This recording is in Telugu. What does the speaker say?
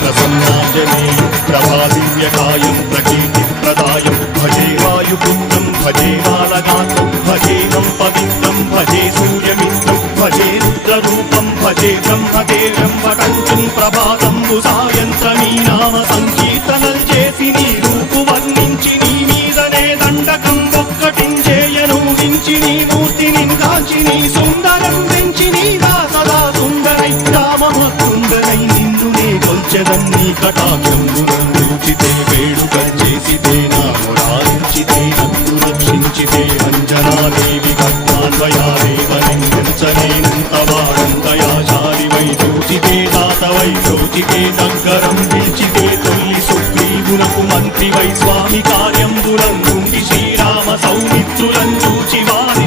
प्रसन्नाञ्जनेयं प्रभादिव्यकायं प्रकीर्तिप्रदायं भजे वायुपुत्रं भजे बालगात्रं भजेनं पवित्रं भजे सूर्यमित्रं भजे रुद्ररूपं भजे ब्रह्मदेवं वटञ्चं ప్రభాతంబు సాయంత్రమీ నామ సంకీర్తనల్ చేసి నీ రూపు వర్ణించి నీ మీదనే దండకం ఒక్కటించేయను దించి నీ మూర్తిని కాంచి నీ సుందరం పెంచి నీదా సదా సుందరై రామమత్సుందరై నిన్నునే కొల్చెదన్ని కటాక్షంబునందూచితే వేడుకల్ చేసితే నా మురారించితే నన్ను రక్షించితే అంజనాదేవి గర్భాన్వయాదేవలింగంచనేనంతవాడంతయాశాలివై చూచితే దాతవై చూచితే దగ్గరం పిలిచితే తొల్లి సుగ్రీవునకు మంత్రివై స్వామి కార్యంబులందుండి శ్రీరామ సౌమిత్రులను చూచి వారి